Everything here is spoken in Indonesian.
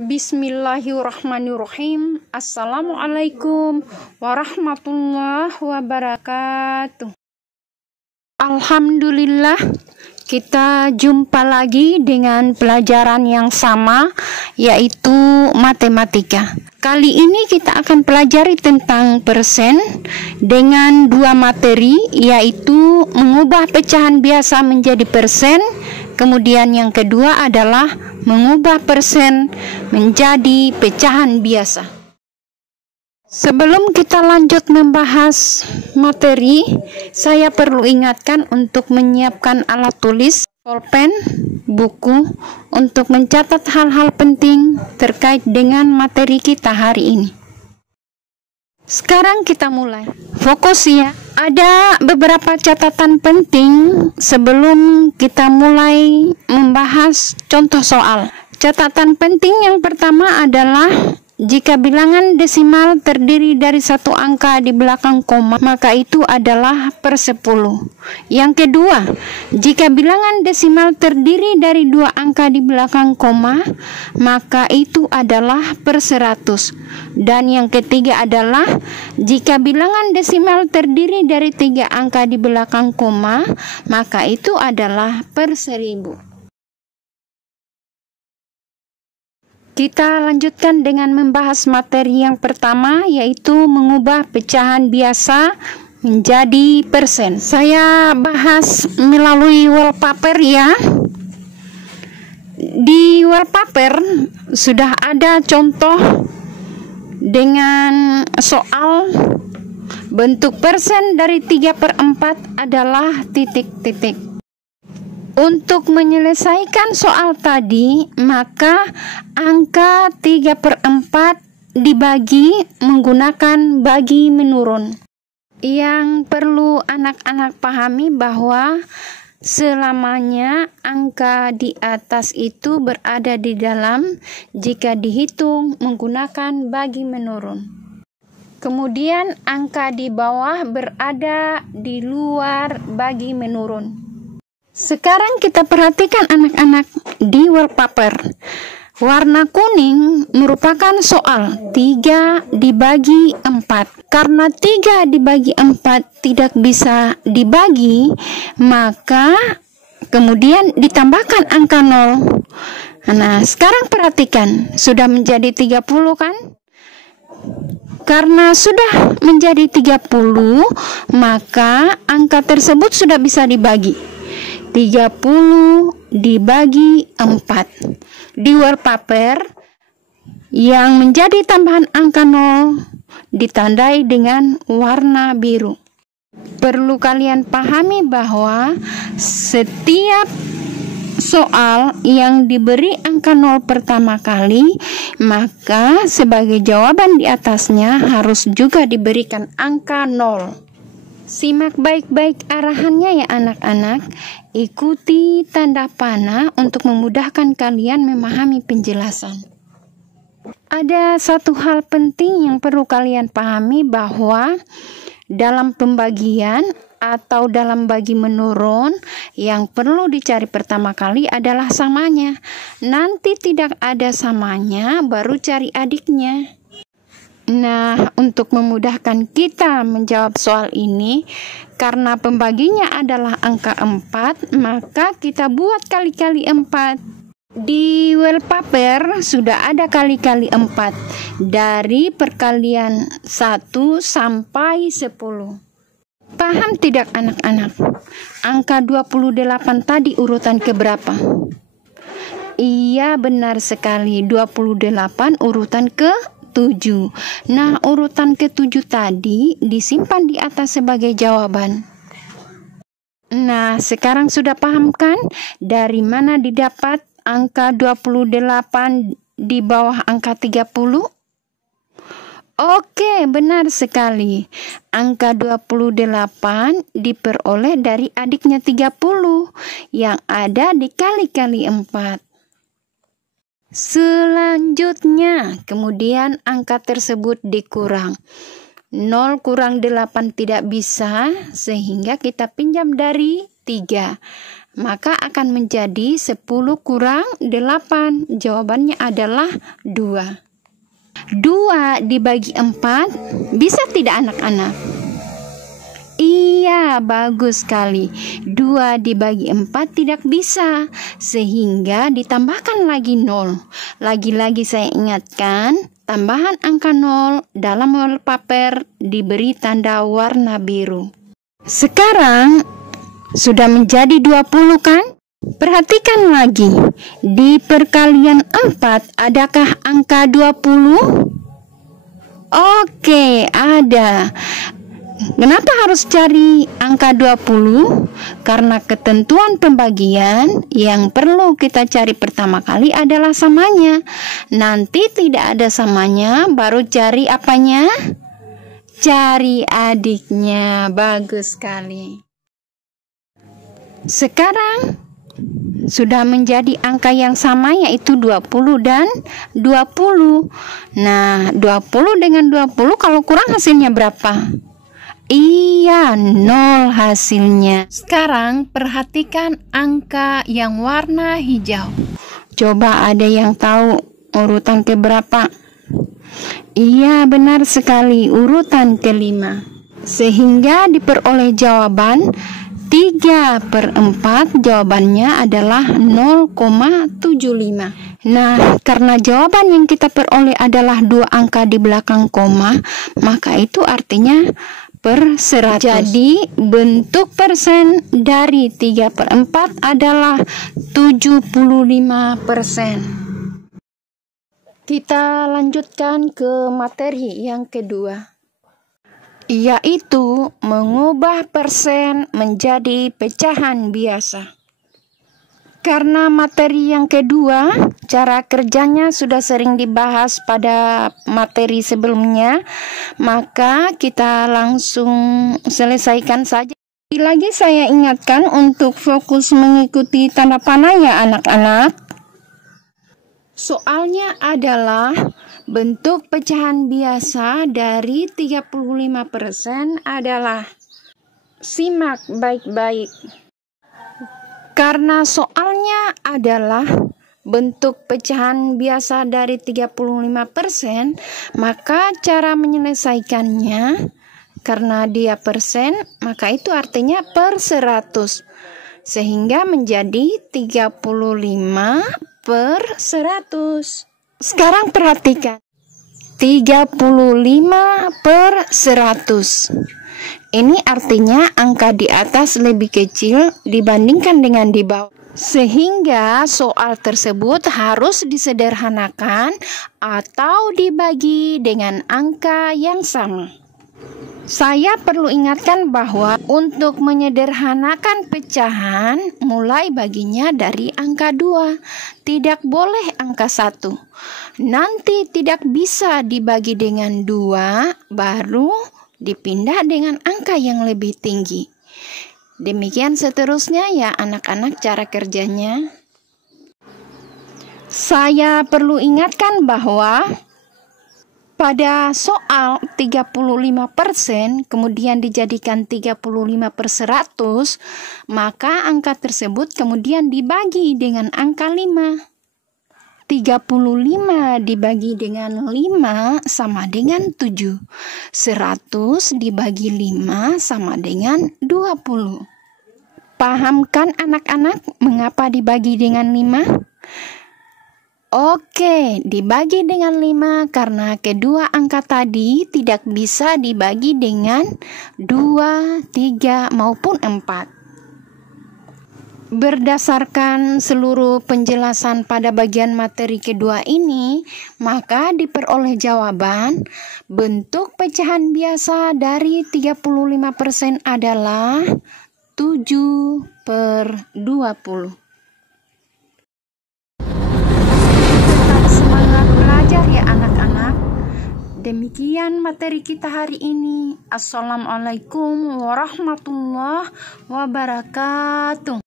Bismillahirrahmanirrahim. Assalamualaikum warahmatullahi wabarakatuh. Alhamdulillah, kita jumpa lagi dengan pelajaran yang sama, yaitu matematika. Kali ini kita akan pelajari tentang persen dengan dua materi, yaitu mengubah pecahan biasa menjadi persen. Kemudian yang kedua adalah mengubah persen menjadi pecahan biasa. Sebelum kita lanjut membahas materi, saya perlu ingatkan untuk menyiapkan alat tulis, pulpen, buku untuk mencatat hal-hal penting terkait dengan materi kita hari ini. Sekarang kita mulai. Fokus ya. Ada beberapa catatan penting sebelum kita mulai membahas contoh soal. Catatan penting yang pertama adalah jika bilangan desimal terdiri dari satu angka di belakang koma, maka itu adalah per 10. Yang kedua, jika bilangan desimal terdiri dari dua angka di belakang koma, maka itu adalah per 100. Dan yang ketiga adalah jika bilangan desimal terdiri dari 3 angka di belakang koma, maka itu adalah per 1000. Kita lanjutkan dengan membahas materi yang pertama, yaitu mengubah pecahan biasa menjadi persen. Saya bahas melalui wallpaper ya. Di wallpaper sudah ada contoh dengan soal bentuk persen dari 3/4 adalah titik-titik. Untuk menyelesaikan soal tadi, maka angka 3/4 dibagi menggunakan bagi menurun. Yang perlu anak-anak pahami bahwa selamanya angka di atas itu berada di dalam jika dihitung menggunakan bagi menurun. Kemudian angka di bawah berada di luar bagi menurun. Sekarang kita perhatikan anak-anak di wallpaper. Warna kuning merupakan soal 3 dibagi 4. Karena 3 dibagi 4 tidak bisa dibagi, maka kemudian ditambahkan angka 0. Nah, sekarang perhatikan, sudah menjadi 30 kan? Karena sudah menjadi 30, maka angka tersebut sudah bisa dibagi. 30 dibagi 4. Di wallpaper yang menjadi tambahan angka 0 ditandai dengan warna biru. Perlu kalian pahami bahwa setiap soal yang diberi angka 0 pertama kali, maka sebagai jawaban di atasnya harus juga diberikan angka 0. Simak baik-baik arahannya ya anak-anak. Ikuti tanda panah untuk memudahkan kalian memahami penjelasan. Ada satu hal penting yang perlu kalian pahami, bahwa dalam pembagian atau dalam bagi menurun, yang perlu dicari pertama kali adalah samanya. Nanti tidak ada samanya, baru cari adiknya. Nah, untuk memudahkan kita menjawab soal ini, karena pembaginya adalah angka 4, maka kita buat kali-kali 4. Di wallpaper sudah ada kali-kali 4 dari perkalian 1 sampai 10. Paham tidak anak-anak? Angka 28 tadi urutan keberapa? Iya, benar sekali, 28 urutan ke-7. Nah, urutan ke-7 tadi disimpan di atas sebagai jawaban. Nah, sekarang sudah paham kan dari mana didapat angka 28 di bawah angka 30? Oke, benar sekali. Angka 28 diperoleh dari adiknya 30 yang ada dikali-kali 4. Selanjutnya, kemudian angka tersebut dikurang. 0 kurang 8 tidak bisa, sehingga kita pinjam dari 3. Maka akan menjadi 10 kurang 8. Jawabannya adalah 2. 2 dibagi 4 bisa tidak anak-anak? Iya, bagus sekali. 2 dibagi 4 tidak bisa, sehingga ditambahkan lagi 0. Lagi-lagi saya ingatkan, tambahan angka 0 dalam wallpaper diberi tanda warna biru. Sekarang sudah menjadi 20 kan? Perhatikan lagi, di perkalian 4 adakah angka 20? Oke, ada. Kenapa harus cari angka 20? Karena ketentuan pembagian yang perlu kita cari pertama kali adalah samanya. Nanti tidak ada samanya, baru cari apanya? Cari adiknya. Bagus sekali. Sekarang sudah menjadi angka yang sama, yaitu 20 dan 20. Nah, 20 dengan 20 kalau kurang hasilnya berapa? Iya, 0 hasilnya. Sekarang perhatikan angka yang warna hijau. Coba ada yang tahu urutan keberapa? Iya, benar sekali, urutan kelima. Sehingga diperoleh jawaban 3/4. Jawabannya adalah 0,75. Nah, karena jawaban yang kita peroleh adalah 2 angka di belakang koma, maka itu artinya per 100. Jadi bentuk persen dari 3/4 adalah 75%. Kita lanjutkan ke materi yang kedua, yaitu mengubah persen menjadi pecahan biasa. Karena materi yang kedua, cara kerjanya sudah sering dibahas pada materi sebelumnya, maka kita langsung selesaikan saja. Lagi saya ingatkan untuk fokus mengikuti tanda panah ya anak-anak. Soalnya adalah bentuk pecahan biasa dari 35% adalah, simak baik-baik. Karena soalnya adalah bentuk pecahan biasa dari 35%, maka cara menyelesaikannya, karena dia persen, maka itu artinya per 100. Sehingga menjadi 35/100. Sekarang perhatikan, 35/100. Ini artinya angka di atas lebih kecil dibandingkan dengan di bawah. Sehingga soal tersebut harus disederhanakan atau dibagi dengan angka yang sama. Saya perlu ingatkan bahwa untuk menyederhanakan pecahan, mulai baginya dari angka 2. Tidak boleh angka 1. Nanti tidak bisa dibagi dengan 2, baru dipindah dengan angka yang lebih tinggi. Demikian seterusnya ya anak-anak cara kerjanya. Saya perlu ingatkan bahwa pada soal 35% kemudian dijadikan 35/100, maka angka tersebut kemudian dibagi dengan angka 5. 35 dibagi dengan 5 sama dengan 7. 100 dibagi 5 sama dengan 20. Paham kan anak-anak mengapa dibagi dengan 5? Oke, dibagi dengan 5 karena kedua angka tadi tidak bisa dibagi dengan 2, 3 maupun 4. Berdasarkan seluruh penjelasan pada bagian materi kedua ini, maka diperoleh jawaban bentuk pecahan biasa dari 35% adalah 7/20. Tetap semangat belajar ya anak-anak. Demikian materi kita hari ini. Assalamualaikum warahmatullahi wabarakatuh.